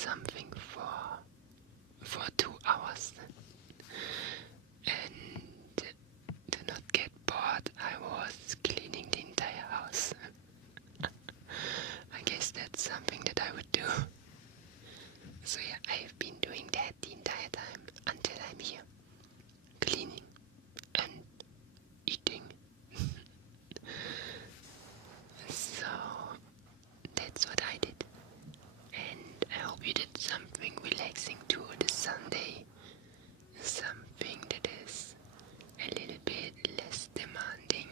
something for 2 hours. And to not get bored, I was cleaning the entire house. I guess that's something that I would do. So yeah, I've been doing that the entire time until I'm here. Cleaning and eating. So that's what I did. And I hope you did something relaxing too this Sunday. Something that is a little bit less demanding.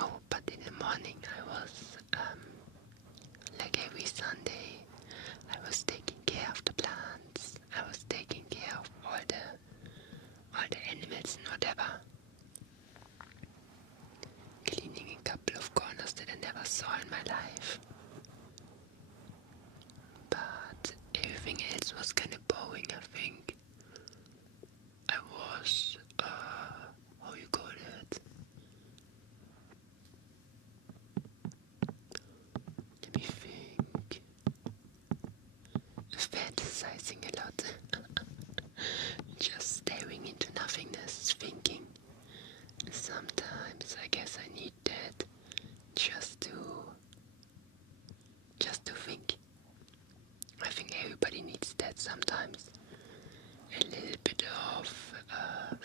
Oh, but in the morning I was, like every Sunday, I was taking care of the plants. I was taking care of all the animals and whatever. Cleaning a couple of corners that I never saw in my life. But everything else was kind of boring, I think. I was, how you call it? Let me think. Fantasizing a lot. Just staring into nothingness, thinking. Sometimes I guess I need that just to think. I think everybody needs that sometimes. A little bit of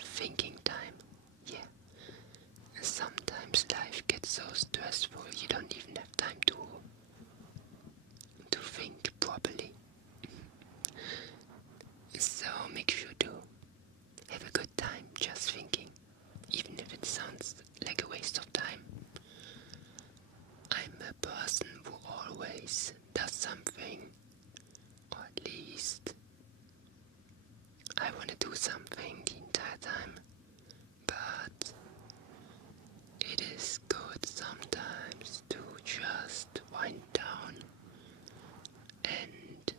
thinking time. Yeah. Sometimes life gets so stressful you don't even have time to think properly. So make sure to have a good time just thinking, even if it sounds like a waste of time. I'm a person who always does something, or at least I want to do something the entire time, but it is good sometimes to just wind down and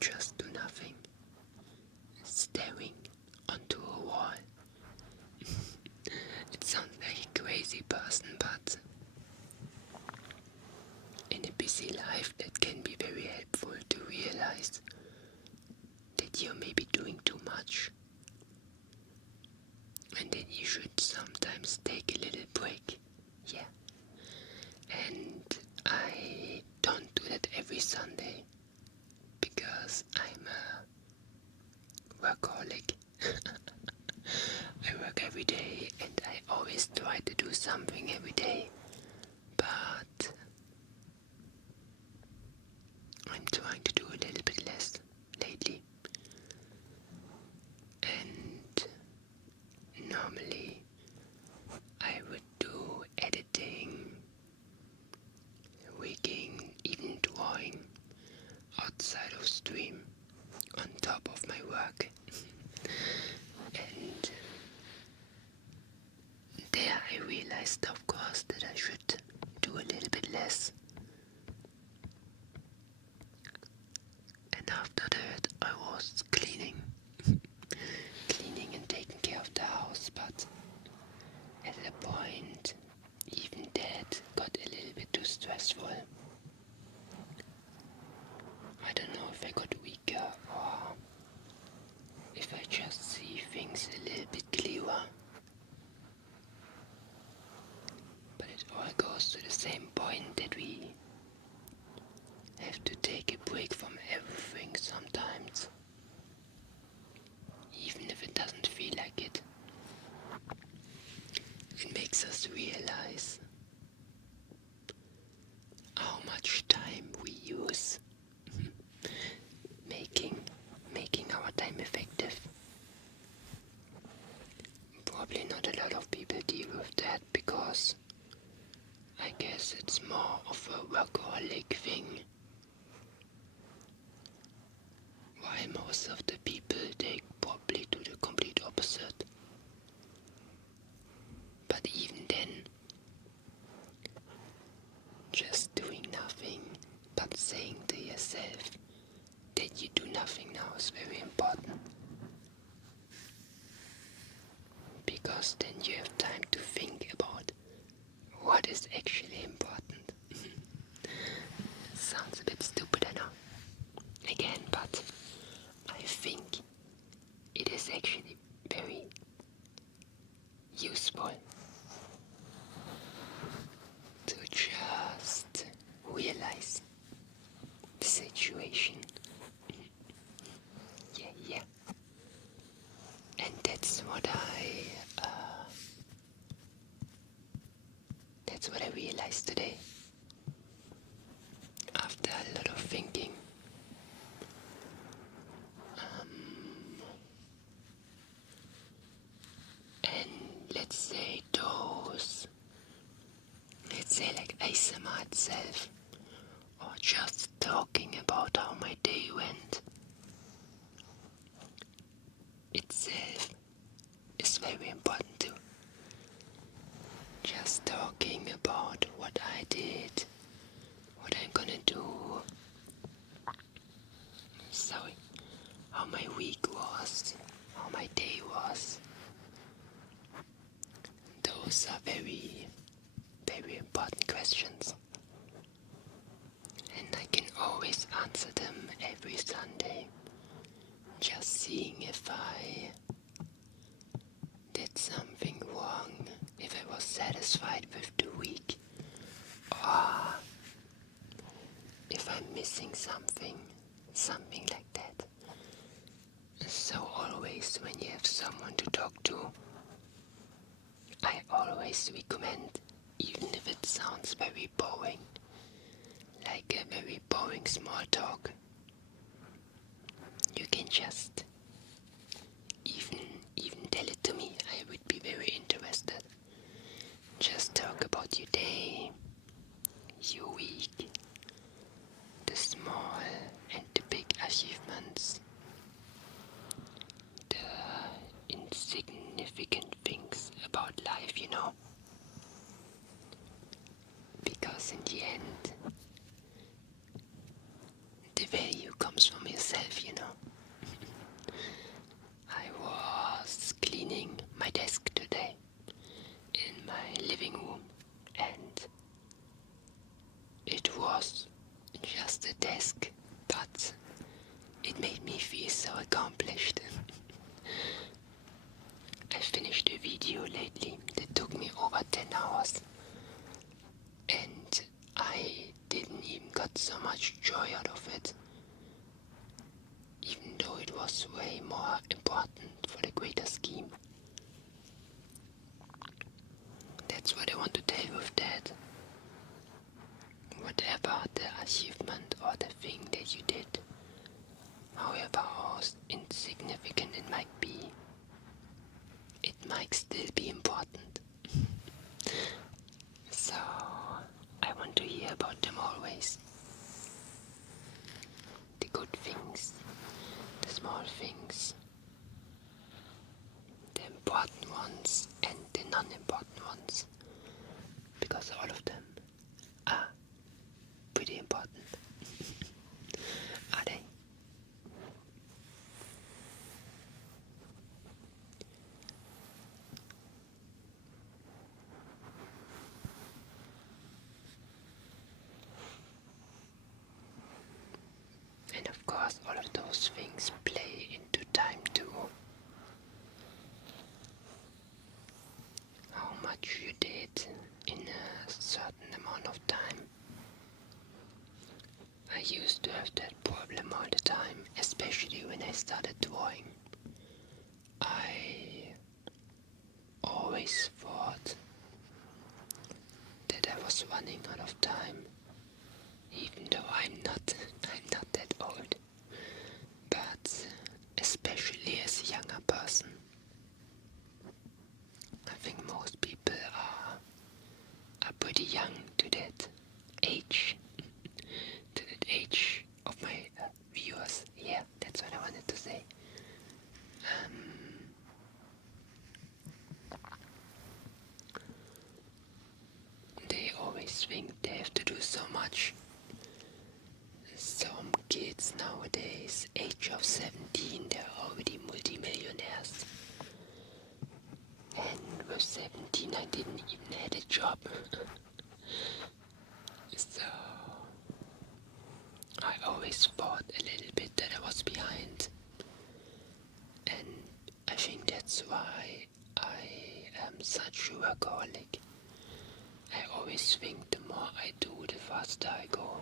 just do nothing, staring onto a wall. It sounds like a crazy person, but in a busy life that can be very helpful to realize that you're maybe doing too much and that you should sometimes take a little break. Yeah. And I don't do that every Sunday because I'm a workaholic. I work every day and I always try to do something every day, but I'm trying to do a little bit less lately. And normally I would do editing, rigging, even drawing outside of stream on top of my work. And there I realized, of course, that I should do a little bit less. And after that I was cleaning and taking care of the house, but at a point even that got a little bit too stressful. I don't know if I got weaker or if I just see things a little bit clearer. But it all goes to the same point that we have to take a break from everything sometimes, even if it doesn't feel like it. It makes us realize how much time we use making our time effective. Probably not a lot of people deal with that because I guess it's more of a workaholic thing. While most of the people they probably do the complete opposite. But even then, just doing nothing but saying to yourself that you do nothing now is very important. Because then you have time to think about what is actually important. itself, or just talking about how my day went itself is very important too. Just talking about what I did, what I'm gonna do, sorry, how my week was, how my day was. Those are very, very important questions. And I can always answer them every Sunday. Just seeing if I did something wrong, if I was satisfied with the week, or if I'm missing something like that. So always when you have someone to talk to, I always recommend, even if it sounds very boring, like a very boring small talk, you can just even tell it to me. I would be very interested. Just talk about your day, your week, the small and the big achievements, the insignificant things about life, because in the end, the value comes from yourself, I was cleaning my desk today in my living room, and it was just a desk, but it made me feel so accomplished. I finished a video lately that took me over 10 hours, and I didn't even got so much joy out of it, even though it was way more important for the greater scheme. That's what I want to tell you with that. Whatever the achievement or the thing that you did, however how insignificant it might be, it might still be important. So I want to hear about them always. The good things, the small things, the important ones and the non-important ones, because all of them are pretty important. Are they? And of course, all of those things play into time too. How much you did in a certain amount of time. I used to have that problem all the time, especially when I started drawing. I always thought that I was running out of time, even though I'm not that old. But especially as a younger person, I think most people are pretty young to that age. To that age of my viewers. Yeah, that's what I wanted to say. They always think they have to do so much. Some kids nowadays, age of 17, they're already multimillionaires. And with 17 I didn't even have a job. So I always thought a little bit that I was behind. And I think that's why I am such a workaholic. I always think the more I do, the faster I go.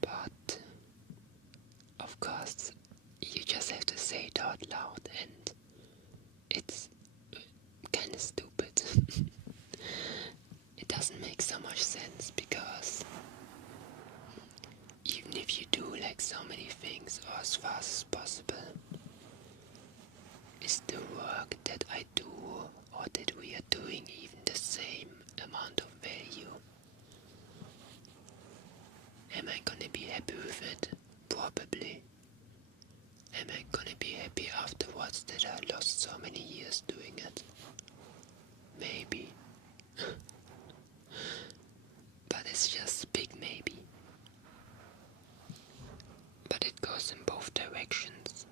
But of course, you just have to say it out loud, and it's kind of stupid. It doesn't make so much sense, because even if you do like so many things or as fast as possible, is the work that I do or that we are doing even the same amount of value? Am I gonna be happy with it? Probably. Am I gonna be happy afterwards that I lost so many years doing it? Maybe. But it's just a big maybe. But it goes in both directions.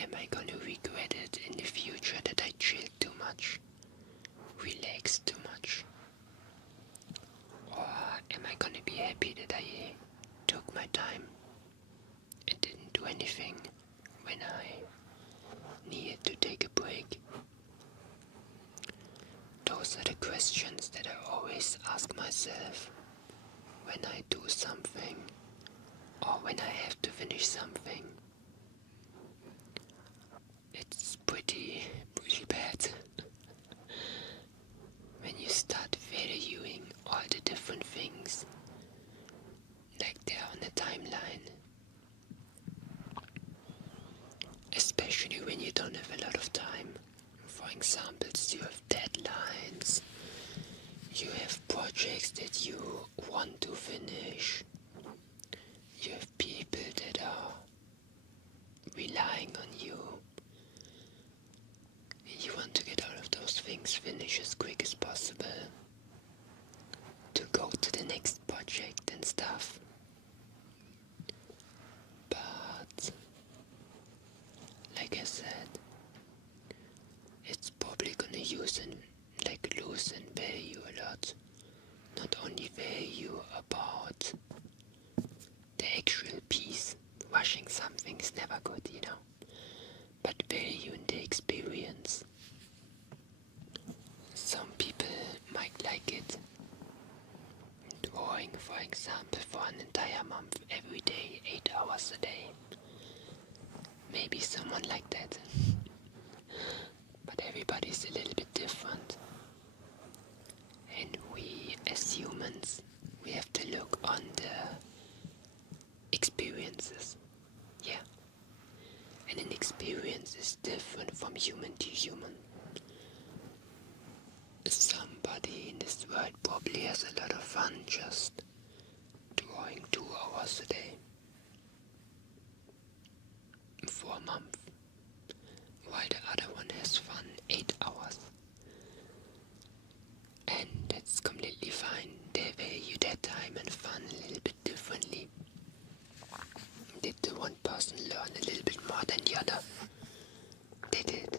Am I gonna regret it in the future that I chilled too much? Relaxed too much? Or am I gonna be happy that I took my time and didn't do anything when I needed to take a break? Those are the questions that I always ask myself when I do something or when I have to finish something. It's pretty bad when you start valuing all the different things like they're on the timeline. Especially when you don't have a lot of time. For example, you have deadlines, you have projects that you want to finish, you have people that are relying on you. You want to get all of those things finished as quick as possible to go to the next project and stuff. But, like I said, it's probably gonna lose in value a lot. Not only value about the actual piece, rushing something is never good, but value in the experience. Some people might like it. Drawing, for example, for an entire month, every day, 8 hours a day. Maybe someone like that. But everybody's a little bit different. And we, as humans, we have to look on the experiences. Yeah. And an experience is different from human to human. Somebody in this world probably has a lot of fun just drawing 2 hours a day for a month, while the other one has fun 8 hours. And that's completely fine. They value their time and fun a little bit differently. Did the one person learn a little bit more than the other? They did.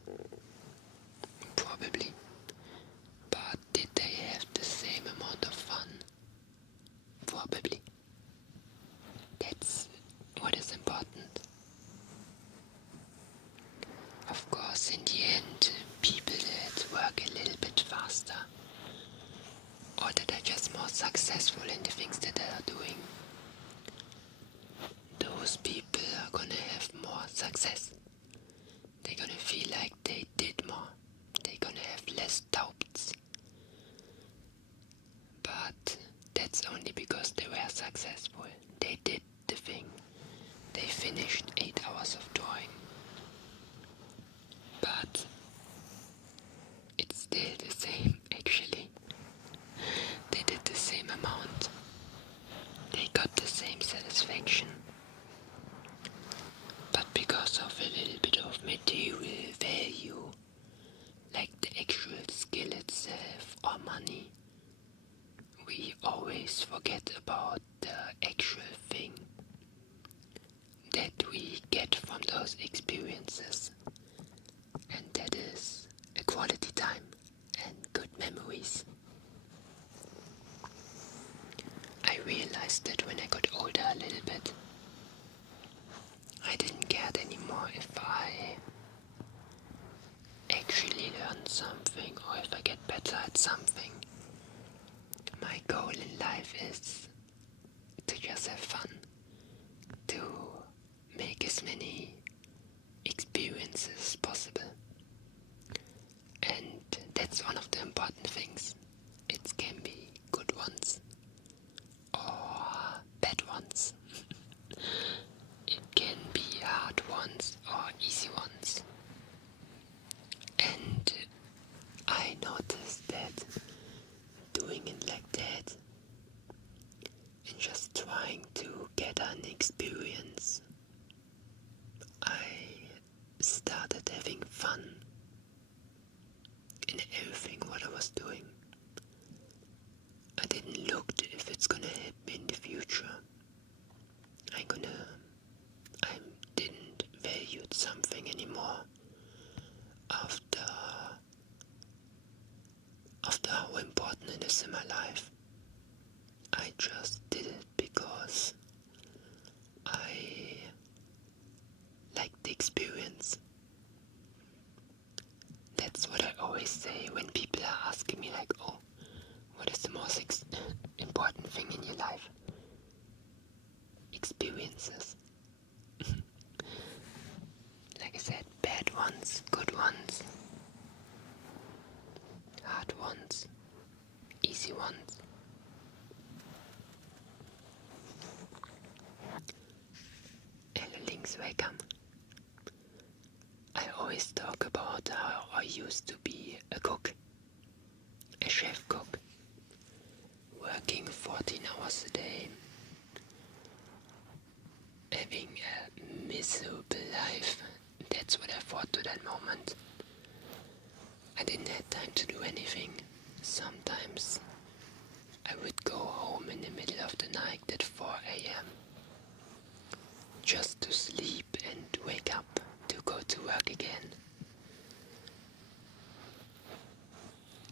Probably. But did they have the same amount of fun? Probably. That's what is important. Of course, in the end, people that work a little bit faster or that are just more successful in the things that they are doing, those people are gonna have more success. They're gonna feel like they did more. They're gonna have less doubts. But that's only because they were successful. They did the thing. They finished 8 hours of drawing. But it's still the same, actually. They did the same amount. They got the same satisfaction. But because of a little bit of material value, like the actual skill itself or money, we always forget about the actual thing that we get from those experiences. And that is a quality time and good memories. I realized that when I got older a little bit, I didn't care anymore if I actually learn something or if I get better at something. My goal in life is to just have fun, to make as many experiences as possible. And that's one of the important things. It can be good ones or bad ones. It can be hard ones or easy ones. And I noticed that doing it like that Thanks, welcome. I always talk about how I used to be a cook, a chef cook, working 14 hours a day, having a miserable life. That's what I thought to that moment. I didn't have time to do anything. Sometimes I would go home in the middle of the night at 4 a.m. just to sleep and wake up to go to work again.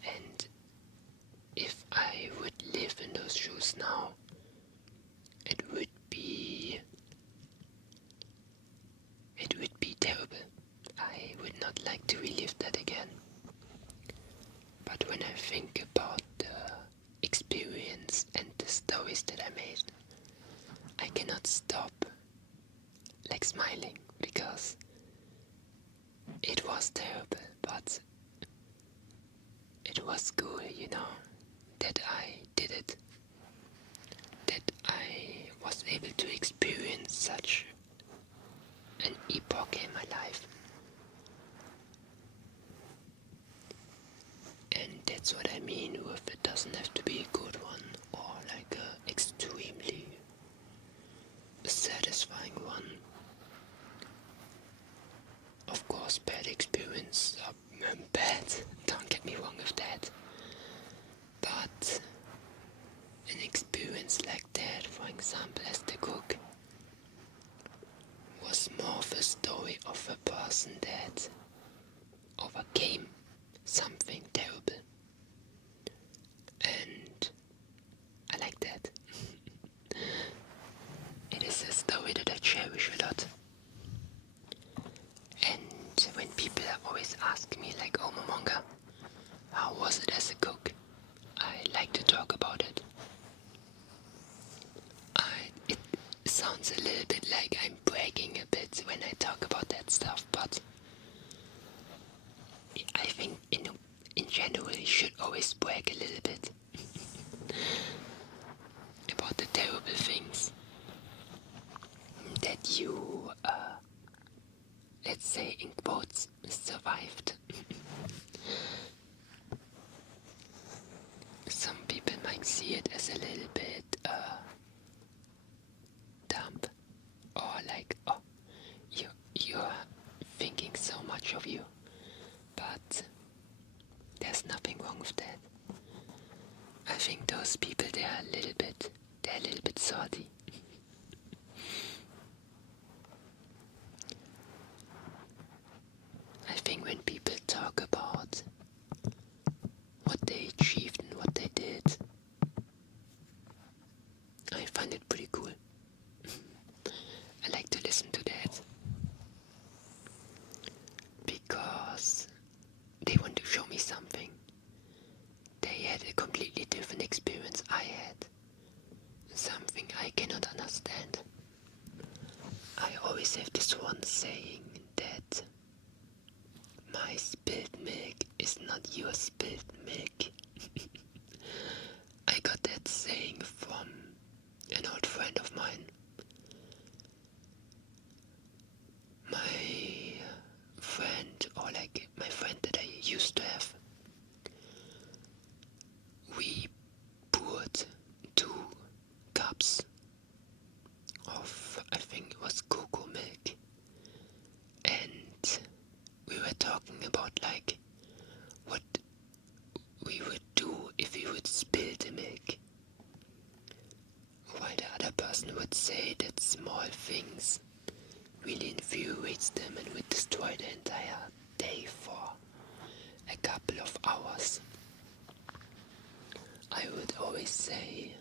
And if I would live in those shoes now, it would be terrible. I would not like to relive that again. But when I think about the experience and the stories that I made, I cannot stop smiling, because it was terrible, but it was cool, that I did it, that I was able to experience such an epoch in my life. And that's what I mean with it doesn't have to be a good one or like a extremely satisfying one. Of course, bad experience are bad, don't get me wrong with that. But an experience like that, for example, as the cook, was more of a story of a person that overcame something terrible. And I like that. It is a story that I cherish a lot. And when people always ask me like, oh Momonga, how was it as a cook? I like to talk about it. It sounds a little bit like I'm bragging a bit when I talk about that stuff, but I think in general you should always brag a little bit about the terrible things that you, let's say in quotes, survived. Some people might see it as a little bit dumb, or like, oh, you're thinking so much of you, but there's nothing wrong with that. I think those people, they're a little bit salty. I think when people talk about what they achieved and what they did, I find it pretty cool. I like to listen to that, because they want to show me something. They had a completely different experience I had, something I cannot understand. I always have this one saying that my spilled milk is not your spilled milk. I got that saying from an old friend of mine. My friend, or like my friend that I used to have, we poured 2 cups of, I think it was cocoa milk, and we were talking about like what we would do if we would spill the milk, while the other person would say that small things really infuriates them and would destroy the entire day for a couple of hours. I would always say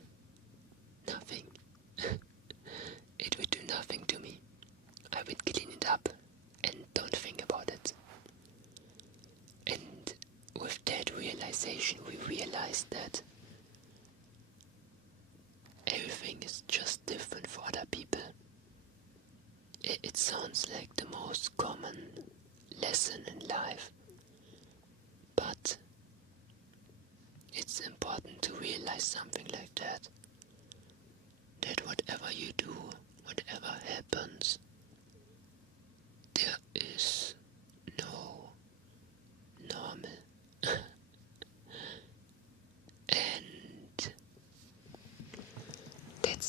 nothing. It would do nothing to me. I would clean it up and don't think about it. And with that realization, we realized that everything is just different for other people. It sounds like the most common lesson in life, but it's important to realize something like that. That whatever you do, whatever happens,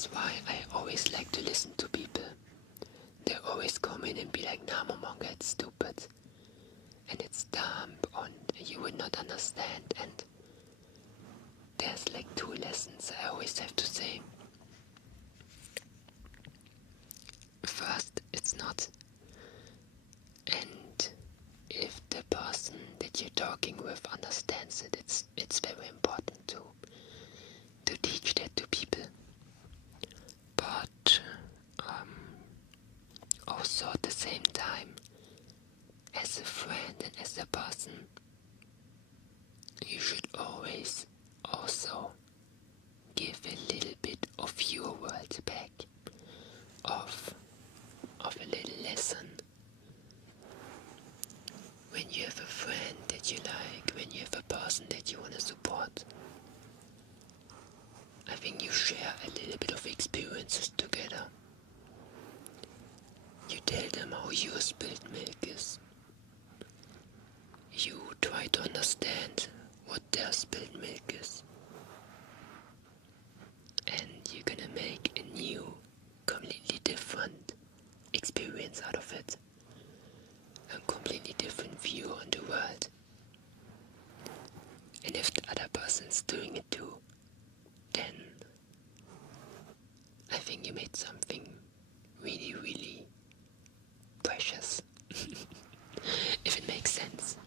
That's why I always like to listen to people. They always come in and be like, nah, Momonga, it's stupid. And it's dumb, and you would not understand. And there's like two lessons I always have to say. First, it's not. And if the person that you're talking with understands it, it's very important to teach that to people. But also at the same time, as a friend and as a person, you should always also give a little bit of your world back, of a little lesson. When you have a friend that you like, when you have a person that you want to support, I think you share a little bit of experiences together. You tell them how your spilled milk is. You try to understand what their spilled milk is. And you're gonna make a new, completely different experience out of it. A completely different view on the world. And if the other person's doing it too, then I think you made something really, really precious. If it makes sense.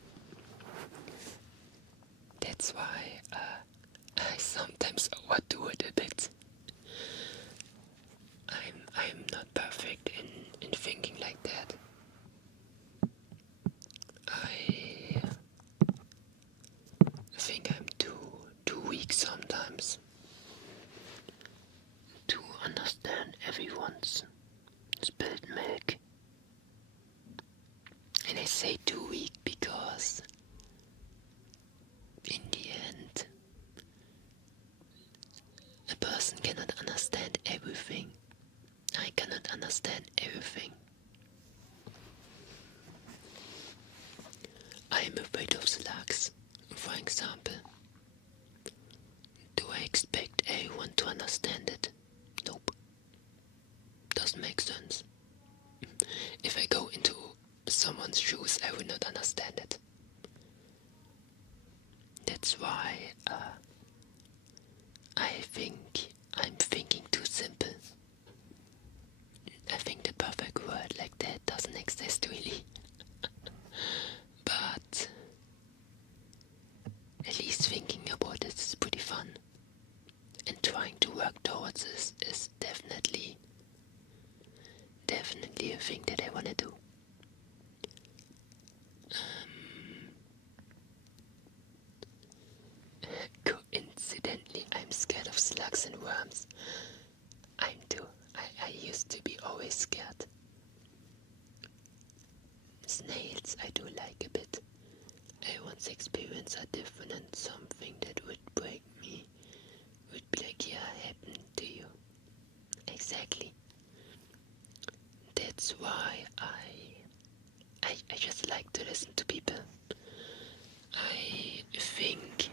That's why I sometimes overdo it a bit. I'm not perfect in thinking like that. I think I'm too weak sometimes to understand everyone's spilled milk. And I say too weak because in the end a person cannot understand everything. I cannot understand everything. I am afraid of slugs, for example. Do I expect everyone to understand it? Nope. Doesn't make sense. If I go into someone's shoes, I will not understand it. That's why I think I'm thinking too simple. I think the perfect word like that doesn't exist really. But at least thinking about it is pretty fun. And trying to work towards this is definitely a thing that I want to do. Coincidentally, I'm scared of slugs and worms. I'm too. I used to be always scared. Snails I do like a bit. Everyone's experience are different, and something that would break me would be like, yeah, happened to you. Exactly. That's why I just like to listen to people. I think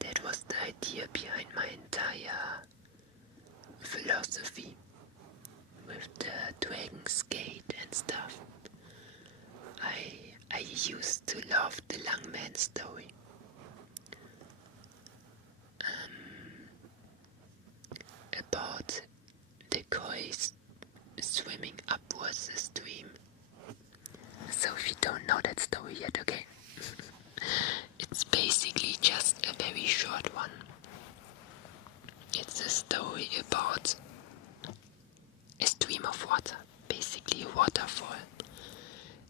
that was the idea behind my entire philosophy with the Dragon's Gate and stuff. I used to love the Lang Man story. About the koi swimming upwards the stream. So if you don't know that story yet, okay. It's basically just a very short one. It's a story about a stream of water, basically a waterfall,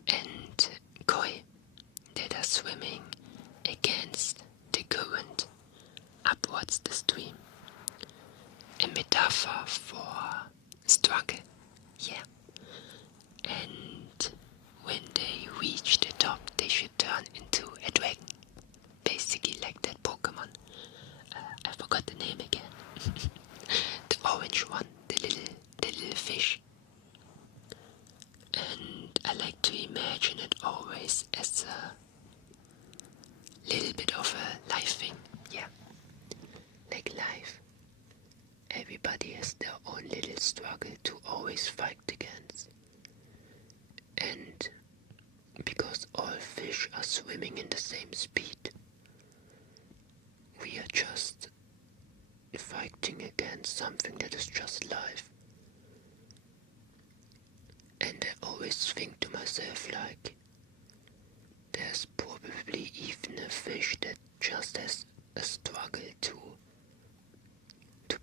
and koi that are swimming against the current upwards the stream. A metaphor for struggle, yeah. And when they reach the top, they should turn into a dragon, basically like that Pokemon. I forgot the name again. The orange one, the little fish. And I like to imagine it always as a little bit of a life thing, yeah. Like life. Everybody everybody has their own little struggle to always fight against. And because all fish are swimming in the same speed, we are just fighting against something that is just life. And I always think to myself, like, there's probably even a fish that just has a struggle to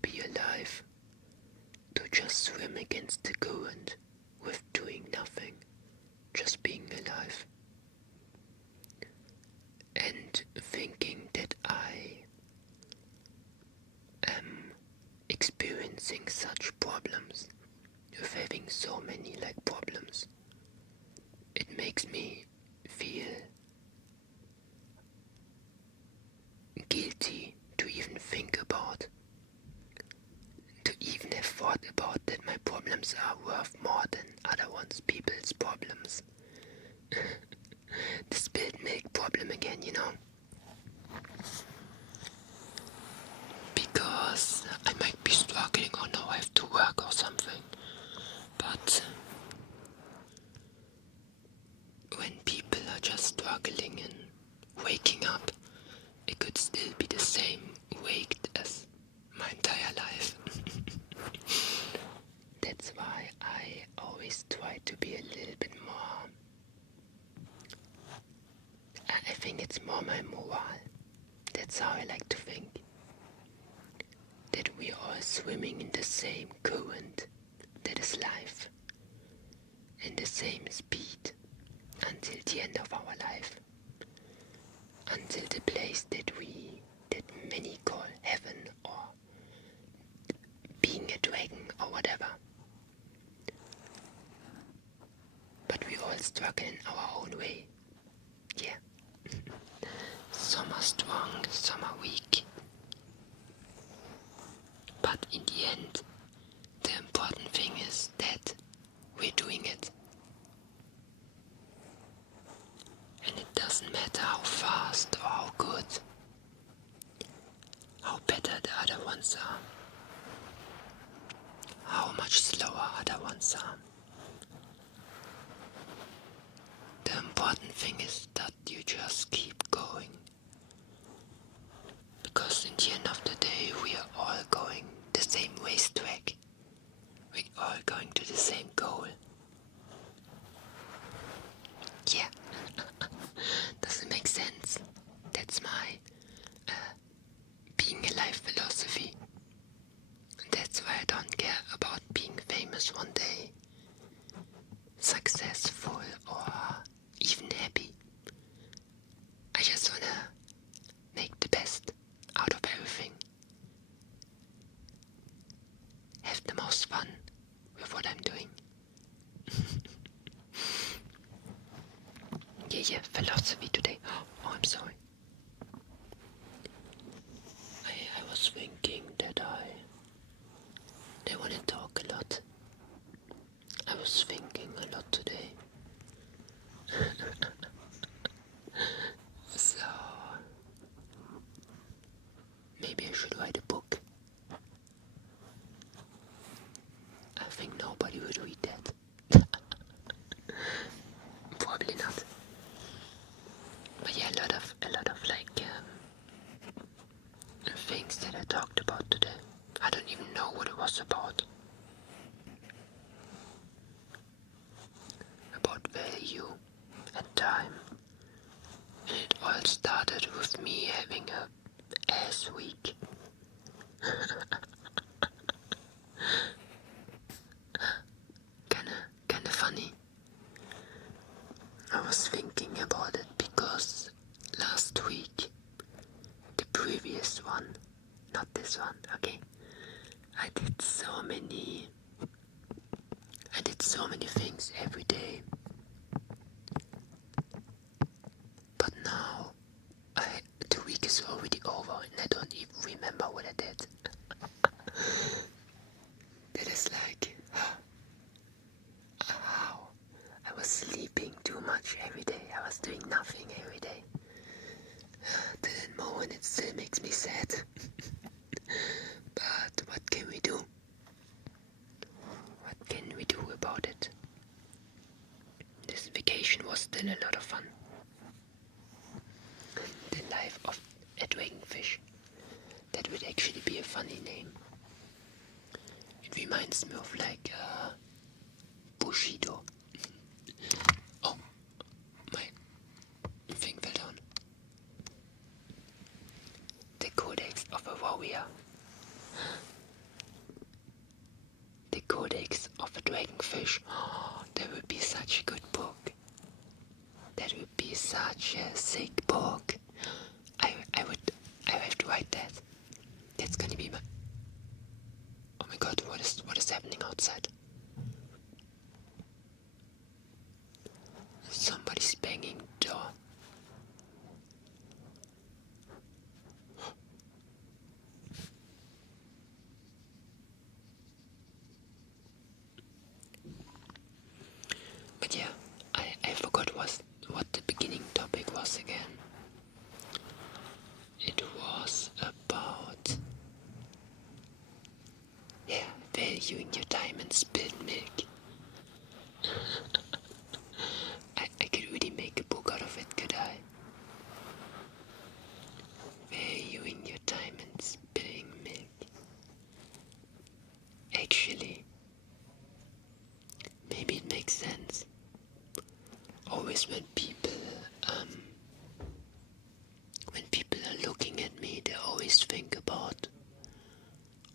be alive, to just swim against the current with doing nothing, just being alive. And thinking that I am experiencing such problems, with having so many problems, it makes me feel guilty to even think about, to even have thought about that my problems are worth more than other people's problems. The spilled milk problem again, Because I might be struggling or now I have to work or something. But when people are just struggling and waking up, it could still be the same waked as my entire life. That's why I always try to be a little bit more. I think it's more my morale. That's how I like to think. That we are all swimming in the same current that is life, in the same speed, until the end of our life, until the place that many call heaven or being a dragon or whatever. But we all struggle in our own way. Yeah. Some are strong, some are weak. But in the end, the important thing is that we're doing it. And it doesn't matter how fast or how good, how better the other ones are, how much slower other ones are. The important thing is that you just keep going. Because in the end of the day, we are all going the same racetrack. We're all going to the same goal. Yeah. Does it make sense? That's my being alive philosophy. That's why I don't care about being famous one day, successful, or even happy. I just wanna make the best out of everything. Have the most fun with what I'm doing. Yeah, philosophy today. Oh, I'm sorry. I was thinking that I want to talk a lot. I was thinking a lot today. So maybe I should write a book. I think nobody would read that. Probably not. But yeah, a lot of things that I talked about today. I don't even know what it was about. About value and time. And it all started with me having a ass week. Kinda funny. I was thinking about it because last week, the previous one, not this one, okay, I did so many things every day. But now, the week is already over and I don't even remember what I did. That is like, how? I was sleeping too much every day. I was doing nothing every day. To that moment, it still makes me sad. But what can we do? than a lot of fun. The life of a dragonfish. That would actually be a funny name. It reminds me of like Bushido. Oh, my thing fell down. The Codex of a Warrior. The Codex of a Dragonfish. Oh, that would be such a good book. That would be such a sick book. I have to write that. That's gonna be my... Oh my god, what is happening outside? Somebody's banging the door. But yeah, I forgot what the beginning topic was again. It was about valuing your time and spilled milk. I could really make a book out of it, could I? Valuing your time and spilling milk. Actually, maybe it makes sense. Always when people are looking at me, they always think about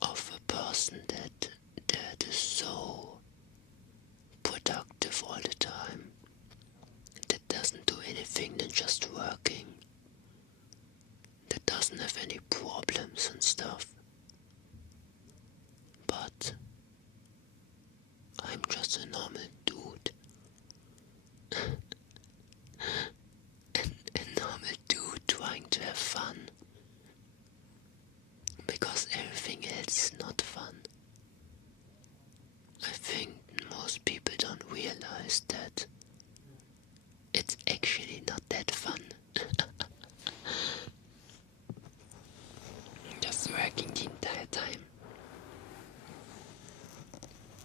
of a person that is so productive all the time, that doesn't do anything than just working, that doesn't have any problems and stuff. But I'm just a normal dude. A normal dude trying to have fun. Because everything else is not fun. I think most people don't realize that it's actually not that fun. Just working the entire time.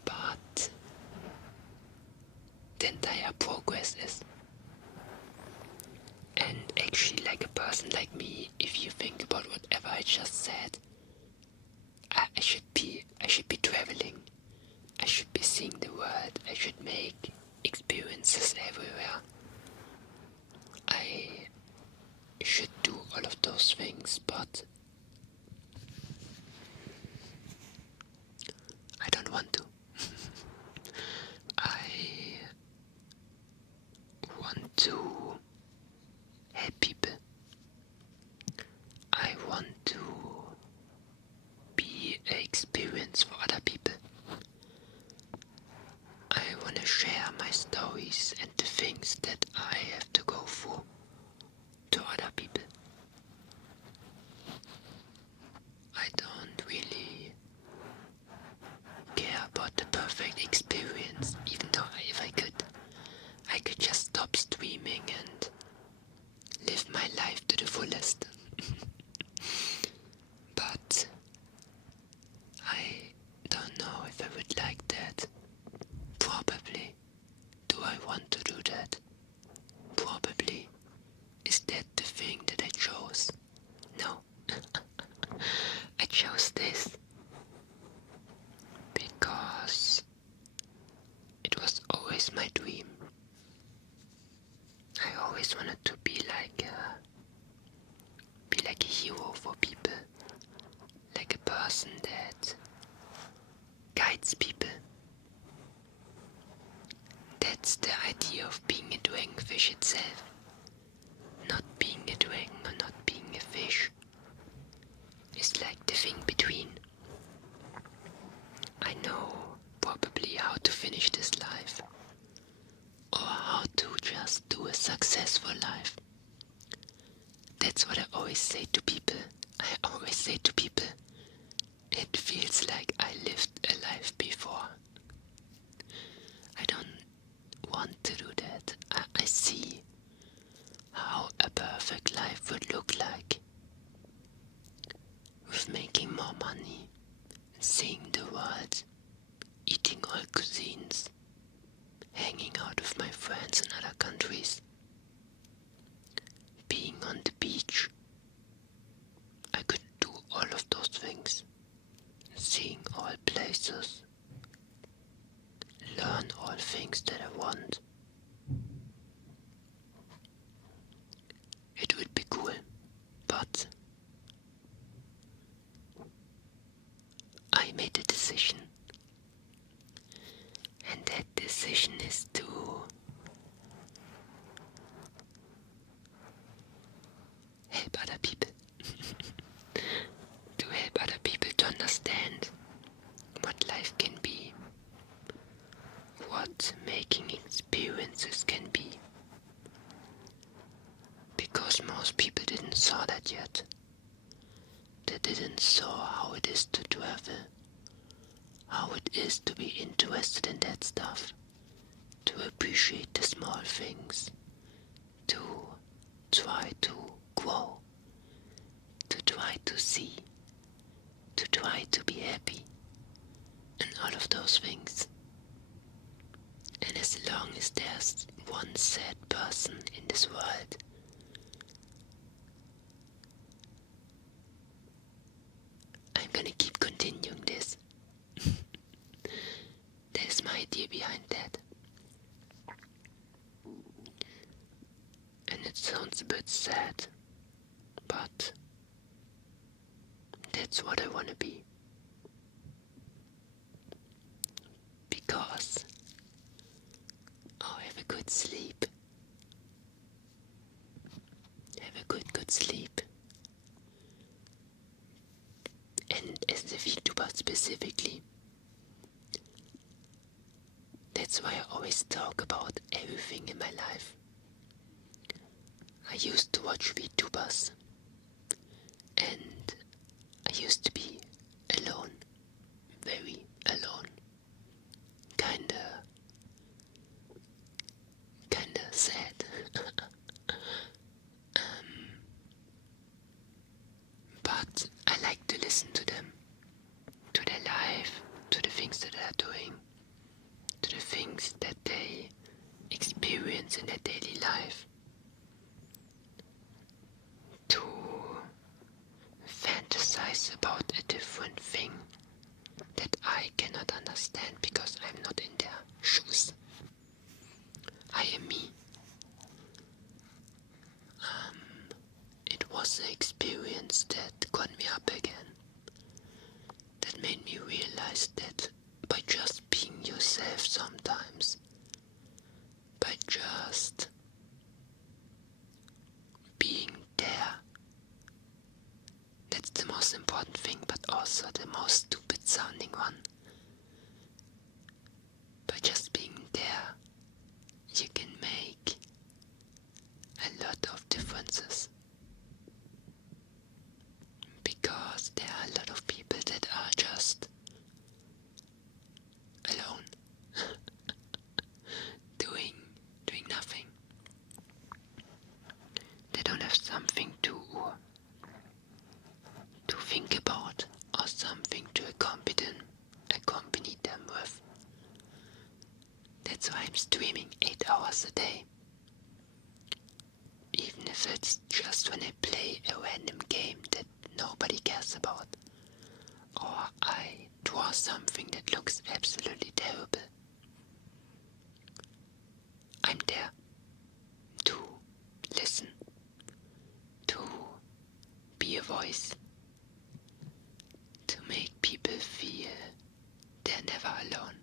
But the entire progress is. And actually, like a person like me, if you think about whatever I just said, I should be traveling. I should be seeing the world. I should make experiences everywhere. I should do all of those things, but I don't want to. I want to help people. I want to be an experience for other people. I want to share my stories and the things that I have to go through to other people. I don't really care about the perfect experience, even though if I could just stop streaming and live my life to the fullest. But I don't know if I would like that. Probably. Do I want to do that? Probably. Is that the thing that I chose? No. I chose this because it was always my dream. I always wanted to be like a hero for people, like a person that guides people. That's the idea of being a dragonfish itself. Not being a dragon or not being a fish. It's like the thing between. I know probably how to finish this life, or how to just do a successful life. That's what I always say to people. I always say to people, it feels like I lived a life before. I don't want to do that. I see how a perfect life would look like. With making more money, seeing the world, eating all cuisines, hanging out with my friends in other countries, all places, learn all things that I want. It would be cool, but I made a decision, and that decision is to help other people. To help other people to understand what life can be, what making experiences can be. Because most people didn't saw that yet. They didn't saw how it is to travel, how it is to be interested in that stuff, to appreciate the small things, to try to grow, to try to see, to try to be happy, and all of those things. And as long as there's one sad person in this world, I'm gonna keep continuing this. There's my idea behind that. And it sounds a bit sad, but that's what I wanna be. Because I'll have a good sleep. Have a good sleep. And as a VTuber specifically, that's why I always talk about everything in my life. I used to watch VTubers, and I used to be alone, very alone, kinda sad. But I like to listen to them, to their life, to the things that they are doing, to the things that they experience in their daily life, to fantasize about a different thing that I cannot understand because I'm not in their shoes. I am me. It was an experience that got me up again, that made me realize that by just being yourself sometimes, by just being there, that's the most important thing, but also the most stupid sounding one. By just being there, you can make a lot of differences. Because there are a lot of people that are just alone, doing nothing. They don't have something to think about or something to accompany them with. That's why I'm streaming 8 hours a day. Even if it's just when I play a random game that nobody cares about, or I draw something that looks absolutely terrible. I'm there to listen, to be a voice, to make people feel they're never alone.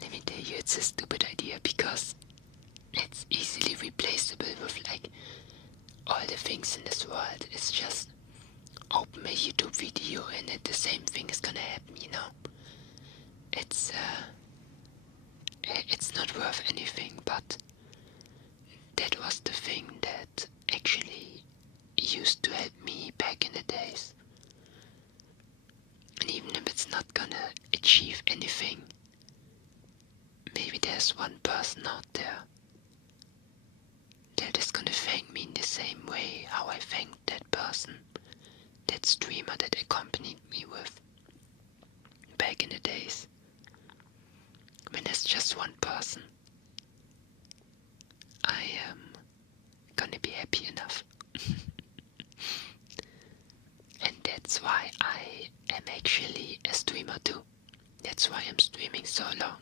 Let me tell you, it's a stupid idea because it's easily replaceable with like all the things in this world. It's just open a YouTube video and the same thing is gonna happen, you know. It's not worth anything, but that was the thing that actually used to help me back in the days. And even if it's not gonna achieve anything, maybe there's one person out there that is gonna thank me in the same way how I thanked that person, that streamer that accompanied me with back in the days. When there's just one person, I am gonna be happy enough. That's why I am actually a streamer too. That's why I'm streaming so long.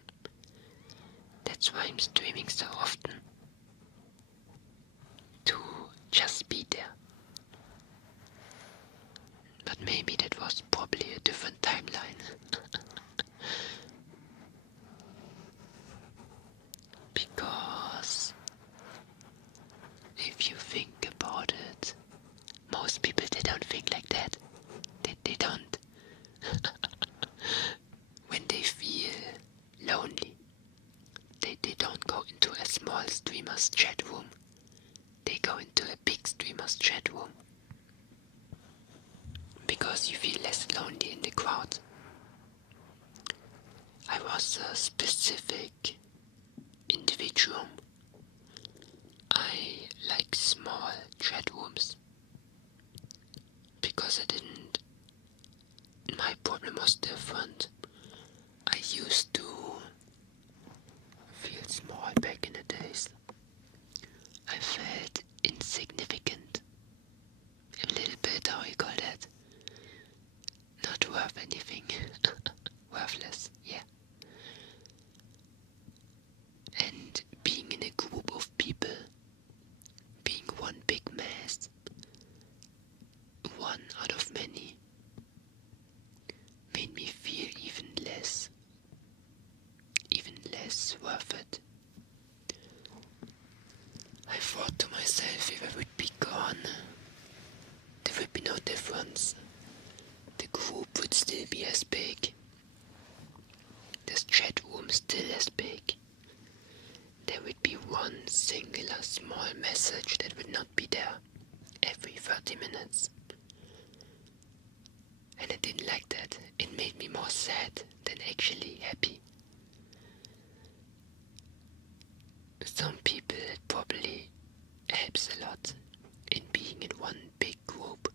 That's why I'm streaming so often. To just be there. But maybe that was probably a different timeline. Because if you think about it, most people, they don't think like that. They don't. When they feel lonely, they don't go into a small streamer's chat room. They go into a big streamer's chat room. Because you feel less lonely in the crowd. I was a specific individual. I like small chat rooms. Because my problem was different. I used to feel small back in the days. I felt insignificant. A little bit, how you call that? Not worth anything. Worthless, yeah. And being in a group of people, being one big mass, one out of many, made me feel even less worth it. I thought to myself, if I would be gone, there would be no difference. The group would still be as big. This chat room still as big. There would be one singular small message that would not be there every 30 minutes. And I didn't like that. It made me more sad than actually happy. Some people, it probably helps a lot in being in one big group.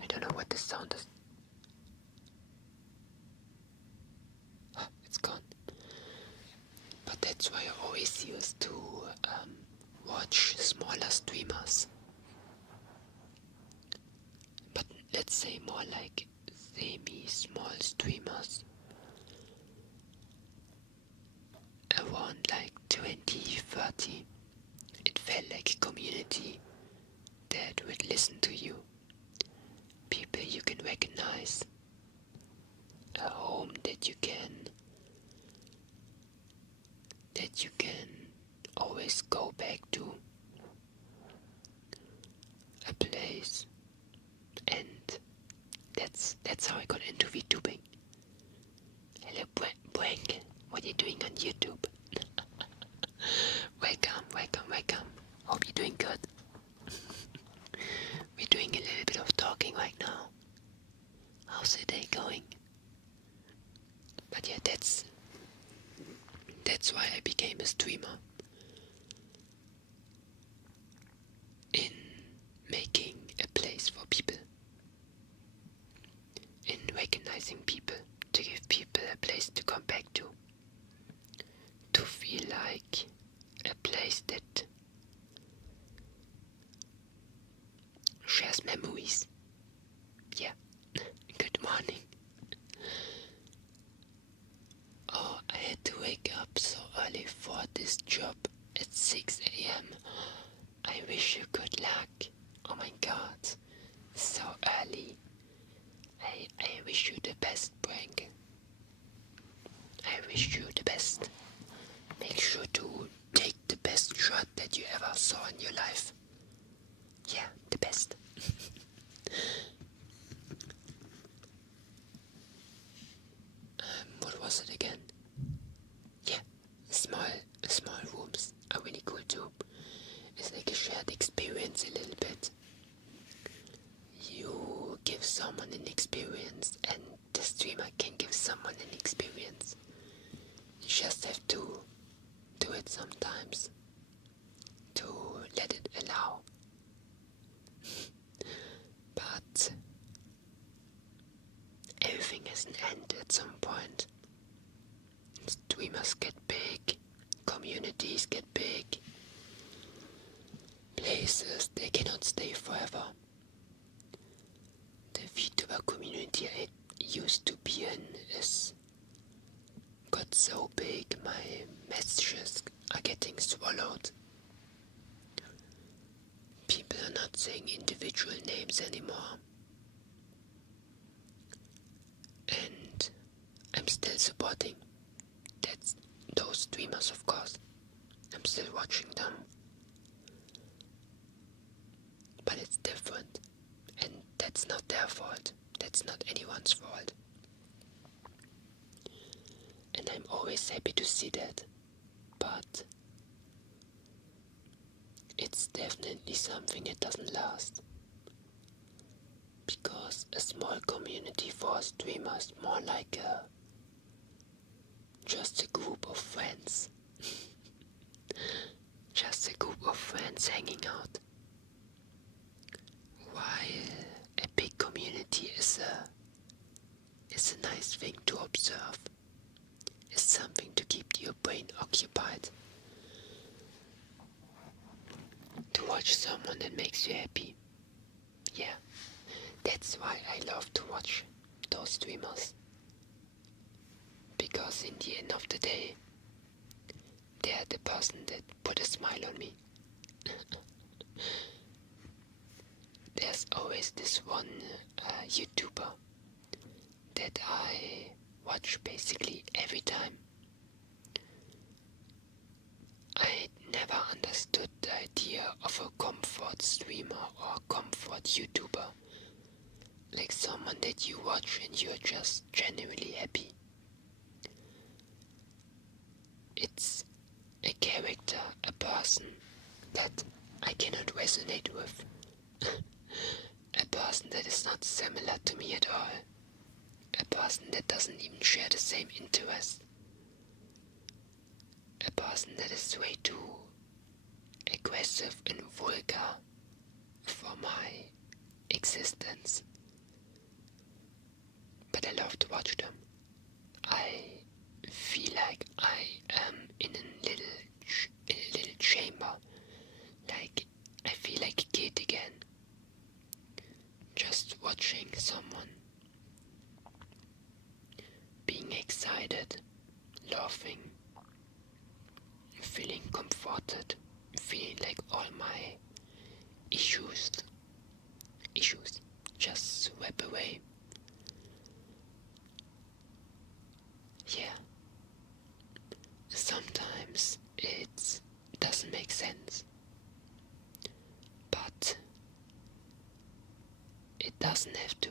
I don't know what this sound is. Oh, it's gone. But that's why I always used to watch smaller streamers. But let's say more like semi-small streamers. Around like 20, 30. It felt like a community that would listen to you. People you can recognize. A home that you can always go back to. A place. And that's how I got into VTubing. Hello Brank, what are you doing on YouTube? Welcome. Hope you're doing good. We're doing a little bit of talking right now. How's the day going? But yeah, that's why I became a streamer. In making a place for people. In recognizing people. To give people a place to come back to. To feel like a place that shares memories. Yeah. Good morning. Oh, I had to wake up so early for this job at 6 a.m. I wish you good luck. Oh my god. So early. I wish you the best, Brank. I wish you the best. Make sure to take the best shot that you ever saw in your life. Yeah, the best. What was it again? Yeah, small rooms are really cool too. It's like a shared experience a little bit. You give someone an experience and the streamer can give someone an experience. You just have to do it sometimes to let it allow. But everything has an end at some point. Streamers get big, communities get big, places, they I cannot stay forever. The Vtuber community I used to be in got so big, my messages are getting swallowed. People are not saying individual names anymore. And I'm still supporting those streamers, of course. I'm still watching them. But it's different. And that's not their fault. That's not anyone's fault. And I'm always happy to see that. But it's definitely something that doesn't last. Because a small community for streamers more like just a group of friends. Just a group of friends hanging out. While a big community is a nice thing to observe. It's something to keep your brain occupied. To watch someone that makes you happy. Yeah, that's why I love to watch those streamers. Because in the end of the day, they're the person that put a smile on me. There's always this one YouTuber that I watch basically every time. I never understood the idea of a comfort streamer or comfort YouTuber. Like someone that you watch and you're just genuinely happy. It's a character, a person that I cannot resonate with. A person that is not similar to me at all. A person that doesn't even share the same interests. A person that is way too aggressive and vulgar for my existence. But I love to watch them. I feel like I am in a little chamber. Like I feel like a kid again. Just watching someone being excited, laughing, feeling comforted, feeling like all my issues just swept away. Yeah. Sometimes it doesn't make sense. But it doesn't have to.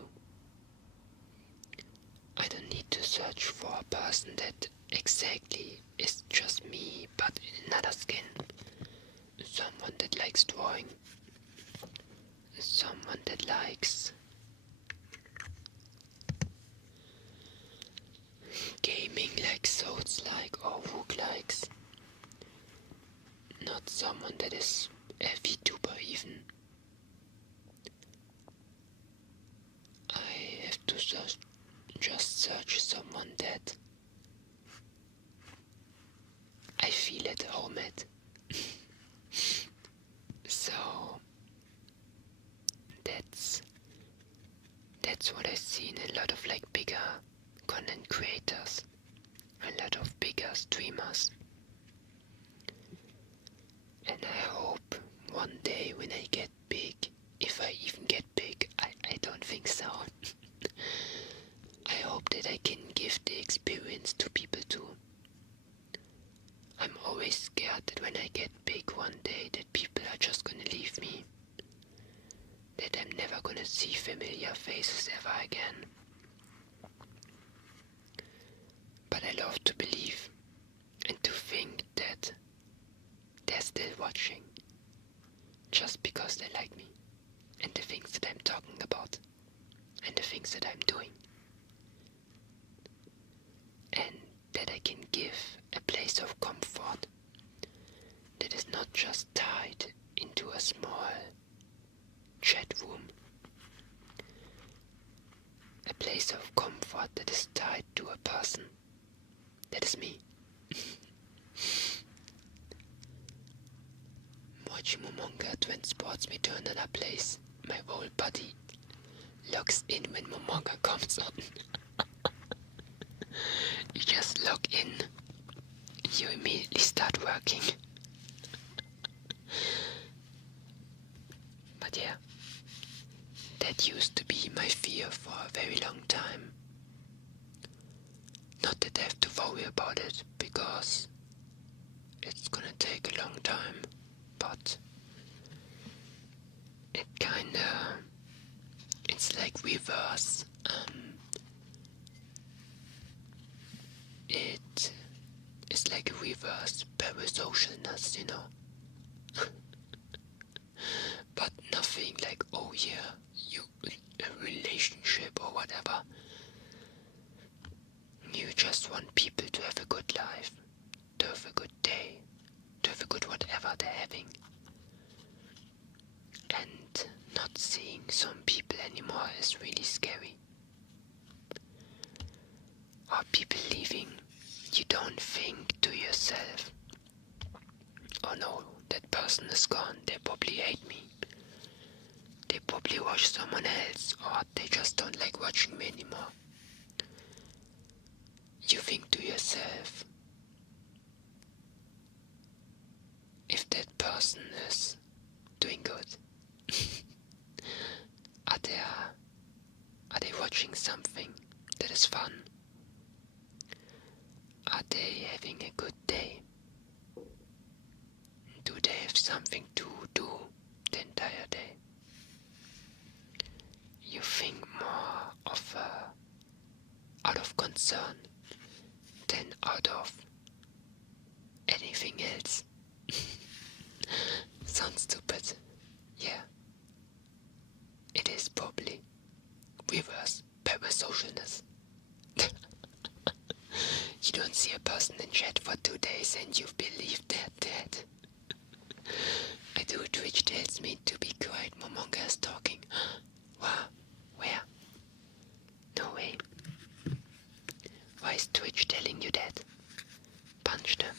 I don't need to search for a person that exactly is just me, but in another skin. Someone that likes drawing. Someone that likes gaming like Souls like or Wook likes. Not someone that is a VTuber even. I have to just search someone that I feel at home at. So that's what I see in a lot of like bigger content creators, a lot of bigger streamers. And I hope one day when I get big, if I even get big, I don't think so. I hope that I can give the experience to people too. I'm always scared that when I get big one day that people are just gonna leave me. That I'm never gonna see familiar faces ever again. But I love to believe and to think that they're still watching just because they like me and the things that I'm talking about and the things that I'm doing. And that I can give a place of comfort that is not just tied into a small chat room. A place of comfort that is tied to a person. That is me. watching Momonga transports me to another place. My whole body locks in when Momonga comes on. You just log in, you immediately start working. But yeah, that used to be my fear for a very long time. Not that I have to worry about it, because it's gonna take a long time, but it kinda, it's like reverse. It is like a reverse parasocialness, you know. But nothing like, oh yeah, a relationship or whatever. You just want people to have a good life, to have a good day, to have a good whatever they're having. And not seeing some people anymore is really scary. Or people leaving, you don't think to yourself, oh no, that person is gone, they probably hate me. They probably watch someone else, or they just don't like watching me anymore. You think to yourself, if that person is doing good, are they watching something that is fun? Are they having a good day? Do they have something to do the entire day? You think more of out of concern than out of anything else. Sounds stupid. Yeah. It is probably reverse parasocialness. You don't see a person in chat for 2 days and you believe they're dead. I do. Twitch tells me to be quiet. Momonga is talking. Wow. Where? No way. Why is Twitch telling you that? Punch them.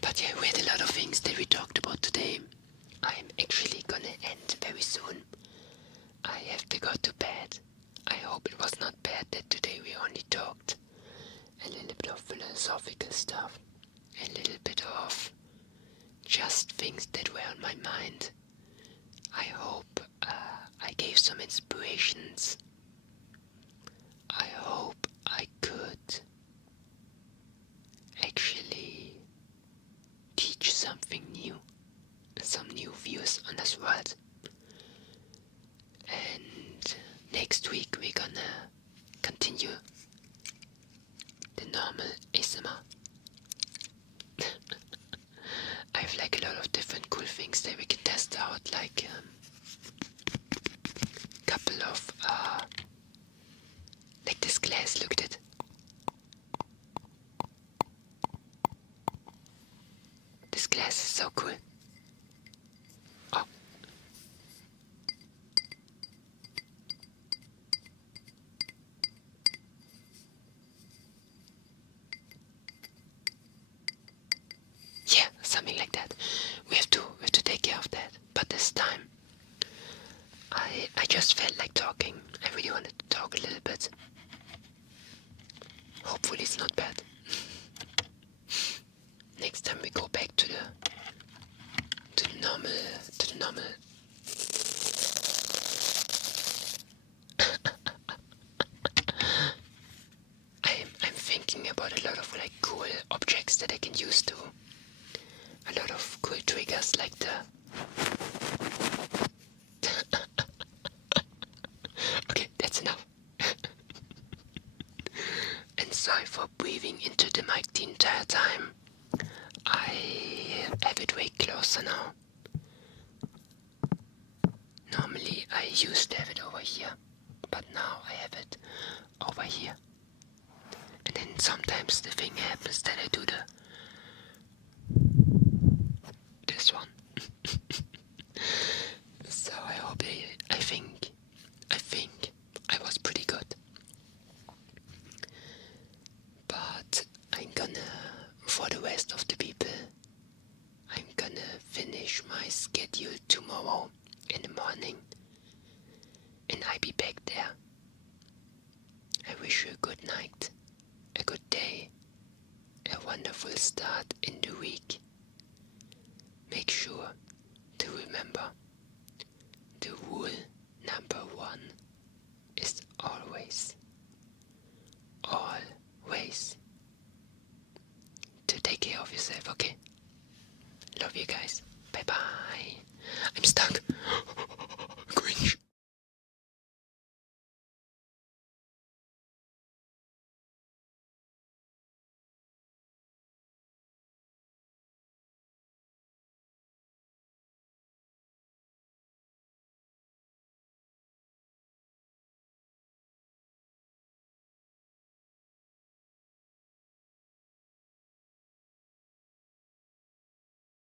But yeah, we had a lot of things that we talked about today. I'm actually gonna end very soon. I have to go to bed. I hope it was not bad that today we only talked a little bit of philosophical stuff, a little bit of just things that were on my mind. I hope I gave some inspirations. I hope I could actually teach something new, some new views on this world. And next week we're gonna continue the normal ASMR. I have like a lot of different cool things that we can test out, like couple of like this glass, look at it. This glass is so cool. Oh. Yeah, something like that. We have to take care of that. But this time I just felt like talking. I really wanted to talk a little bit. Hopefully it's not bad. Next time we go back to the normal I'm thinking about a lot of like cool objects that I can use to a lot of cool triggers like the okay, that's enough. And sorry for breathing into the mic the entire time. I have it way closer now. Normally I used to have it over here, but now I have it over here. And then sometimes the thing happens that I do this one. So I hope I think I was pretty good. But I'm gonna my schedule tomorrow in the morning, and I'll be back there. I wish you a good night, a good day, a wonderful start in the week. Make sure to remember the rule number 1 is always to take care of yourself, okay? Love you guys. Bye bye. I'm stuck.